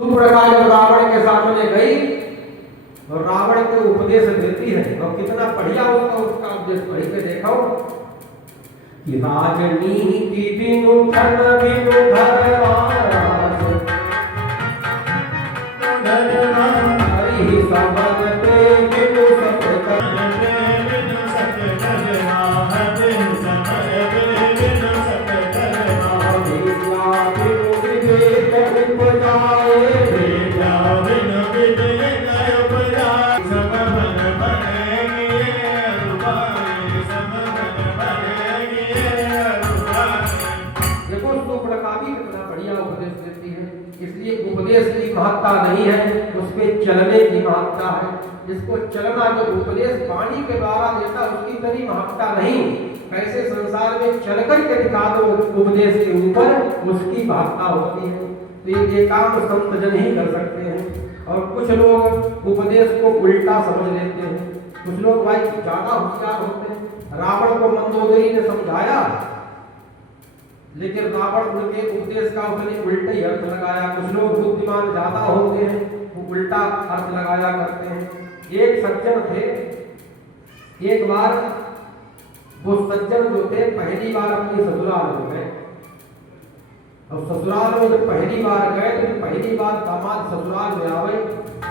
सुपर्णखा जब रावण के सामने गई और रावण को उपदेश देती है और कितना बढ़िया उसका उपदेश पढ़ के देखो कि राजनीति बिनु धन बिनु धर्माराज हरि समरते बिनु सत्कर्म बिनु सत्कर्मा बिनु समरते बिनु सत्कर्मा विद्या बिनु विवेक उपजाए विद्या बिनु विवेक उपजाए सब मन बनेंगे अनुपाए सब मन बनेंगे अनुपाए। देखो सुपर्णखा भी कितना बढ़िया उपदेश देती है। इसलिए उपदेश की महत्ता नहीं है, उसके चलने की महत्ता है। जिसको चलना जो उपदेश वाणी के द्वारा देता उसकी तरी महत्ता नहीं, कैसे संसार में चल कर के दिखा दो उपदेश के ऊपर उसकी महत्ता होती है। तो ये काम संत जन ही कर सकते हैं। और कुछ लोग उपदेश को उल्टा समझ लेते हैं। कुछ लोग भाई ज्यादा होशियार होते हैं। रावण को मंदोदरी ने समझाया लेकिन रावण उनके उपदेश का उसने उल्टे ही अर्थ लगाया। कुछ लोग बुद्धिमान ज्यादा होते हैं, वो उल्टा अर्थ लगाया करते हैं। एक सज्जन थे, एक बार वो सज्जन जो थे पहली बार अपनी ससुराल में गए। अब ससुराल में जब पहली बार गए तो पहली बार दामाद ससुराल में आवे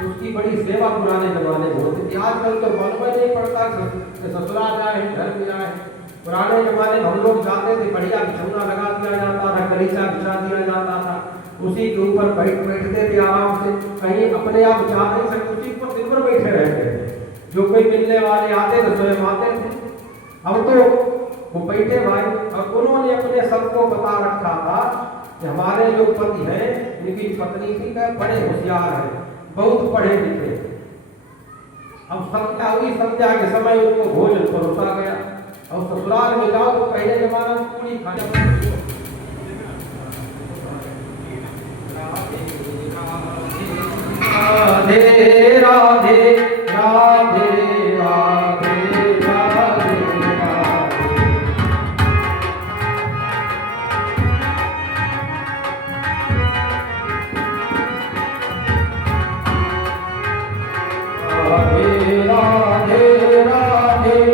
उसकी बड़ी सेवा पुराने जमाने में होती थी। आजकल तो मालूम नहीं पड़ता कि ससुराल आए हैं घर में आए। पुराने जमाने में हम लोग जाते थे, बढ़िया बिछौना लगा दिया जाता था, गलीचा बिछा दिया जाता था, उसी के ऊपर बैठते थे आराम से, कहीं अपने आप जा नहीं सकते, उसी पर दिन भर बैठे रहते थे। जो कोई मिलने वाले आते थे स्वयं आते थे। अब तो वो बैठे भाई और उन्होंने अपने सबको बता रखा था कि हमारे जो पति हैं उनकी पत्नी थी का बड़े होशियार है, बहुत पढ़े लिखे। अब संध्या हुई, संध्या के समय उनको भोजन परोसा गया। और ससुराल में जाओ तो पहले जमाना में पूरी खाने राधे राधे राधे राधे राधे राधे राधे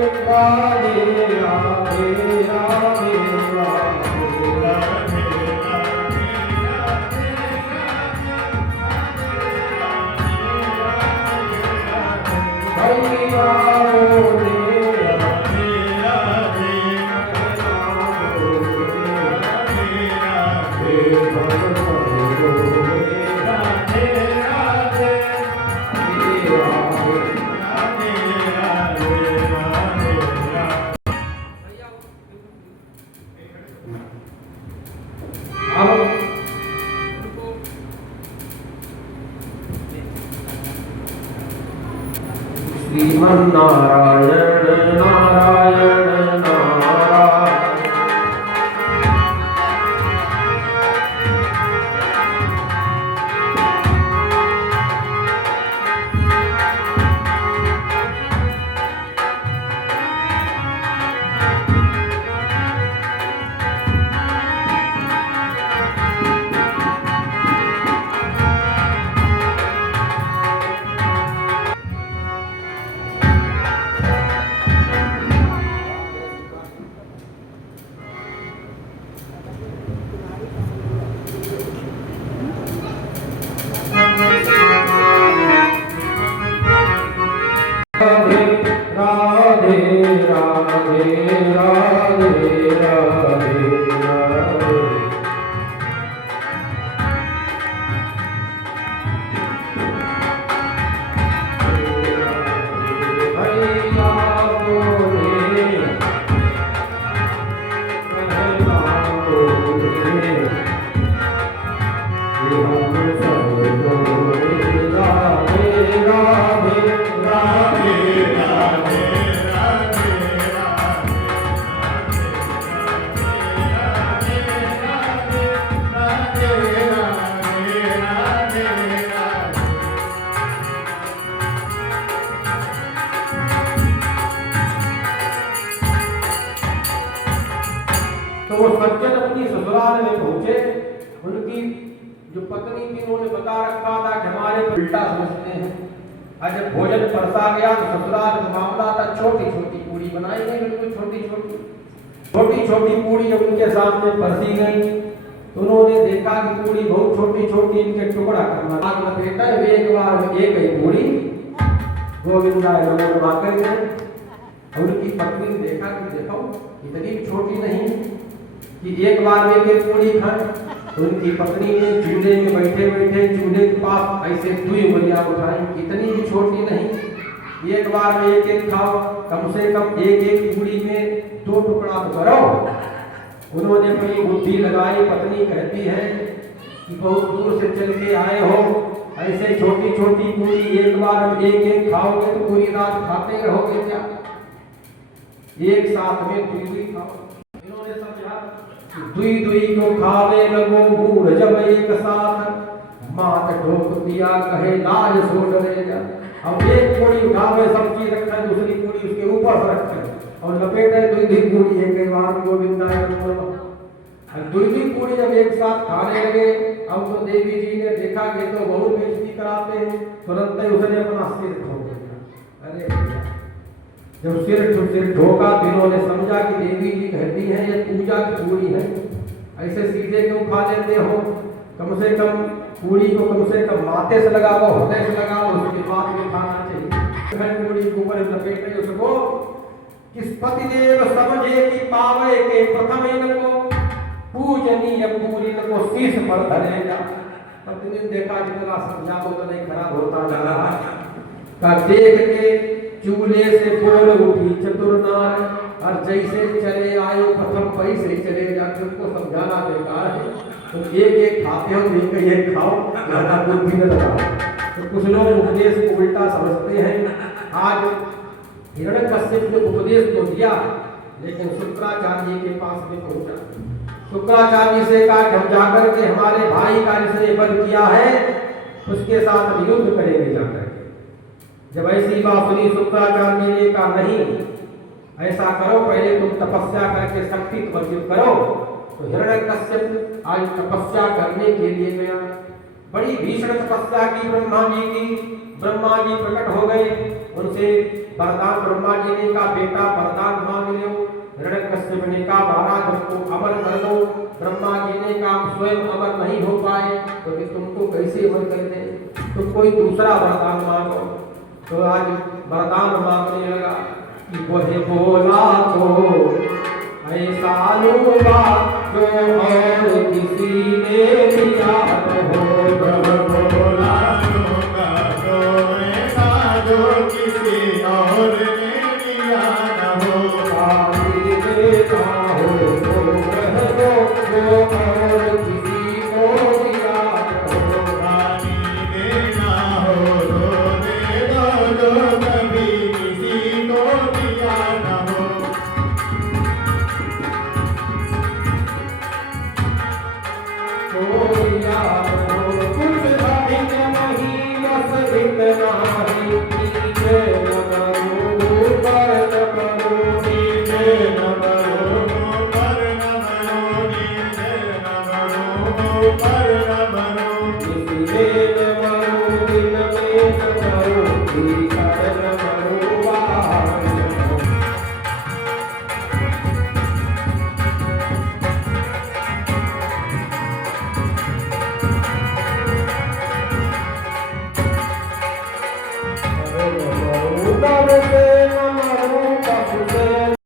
श्रीमन्नारायण नारायण नारायण। पत्नी की उन्होंने बता रखा था कि हमारे उल्टा समझते हैं। आज जब भोजन परसा गया तो ससुराल का मामला था, छोटी छोटी पूड़ी बनाई गई, बिल्कुल छोटी छोटी पूड़ी जब उनके सामने परसी गई तो उन्होंने देखा कि पूड़ी बहुत छोटी छोटी, इनके टुकड़ा करना आग लपेटा एक बार एक ही पूड़ी गोविंदा नमो नमः करके। और उनकी पत्नी ने देखा कि देखो इतनी छोटी नहीं कि एक बार में एक पूड़ी खाए। तो उनकी पत्नी ने चूल्हे में बैठे बैठे चूल्हे के पास ऐसे दुई उंगलियां उठाई, इतनी भी छोटी नहीं, एक बार में एक खाओ, कम से कम एक पूड़ी में 2 टुकड़ा तो करो। उन्होंने अपनी बुद्धि लगाई। पत्नी कहती है कि बहुत दूर से चल के आए हो, ऐसे छोटी छोटी पूरी एक बार में एक खाओगे तो पूरी रात खाते रहोगे क्या? एक साथ में दुई खाओ। इन्होंने समझा दुई को खावे लगो मूढ़ जब एक साथ, मात ठोक दिया कहे लाज सो डरेगा। अब एक पूरी उठावे, सब्जी रखा है, दूसरी पूरी उसके ऊपर से रखा है और लपेटे दुई पूरी एक बार गोविंदा दुई पूरी जब एक साथ खाने लगे। अब तो देवी जी ने देखा कि तो बहुत बेइज्जती कराते हैं, तुरंत ही उसने अपना सिर ठोक दिया। अरे जब सिर ठोका तो इन्होंने समझा कि देवी जी कहती हैं ये पूजा की पूरी है, ऐसे सीधे क्यों खा लेते हो? कम से कम पूरी को कम से कम माथे से लगाओ, हृदय से लगाओ, उसके बाद में खाना चाहिए। पूरी के ऊपर लपेटे उसको किस पति देव समझे कि पावे के प्रथम इनको पूजनीय पूरी को शीश पर धरेगा। पत्नी ने देखा जितना समझाओ तो नहीं खराब होता जा रहा का देख के चूल्हे से बोल उठी चतुर नार, और जैसे चले आए प्रथम पैसे चले जाते, उनको समझाना बेकार है। तो एक खाते हो, एक खाओ, ज्यादा बुद्धि न लगाओ। तो कुछ लोग उपदेश को उल्टा समझते हैं। आज हिरण्यकश्यप ने उपदेश तो दिया, लेकिन शुक्राचार्य के पास में पहुंचा। शुक्राचार्य से कहा कि हम जाकर के हमारे भाई का जिसने वध किया है उसके साथ हम युद्ध करेंगे जाकर। जब ऐसी बात सुनी शुक्राचार्य ने कहा नहीं, ऐसा करो, पहले तुम तपस्या करके शक्ति अर्जित करो। तो हिरण्यकश्यप आज तपस्या करने के लिए गया। बड़ी भीषण तपस्या की ब्रह्मा जी की। ब्रह्मा जी प्रकट हो गए, उनसे वरदान ब्रह्मा जी ने कहा बेटा वरदान मांग लो। हिरण्यकश्यप ने कहा महाराज हमको अमर कर दो। ब्रह्मा जी ने कहा स्वयं अमर नहीं हो पाए तो तुमको कैसे अमर कर दे, तो कोई दूसरा वरदान मांगो। तो आज वरदान मांगने लगा कि वह बोला तो ऐसा लूंगा जो और किसी ने दिया हो। बोला लूंगा तो ऐसा जो किसी और ने दिया न हो। पानी देता हो तो कह दो जो और किसी को दिया हो। पानी देना हो तो दे दो जो कभी किसी को दिया न हो। तो दिया हो कुछ अधिक नहीं, बस इतना ही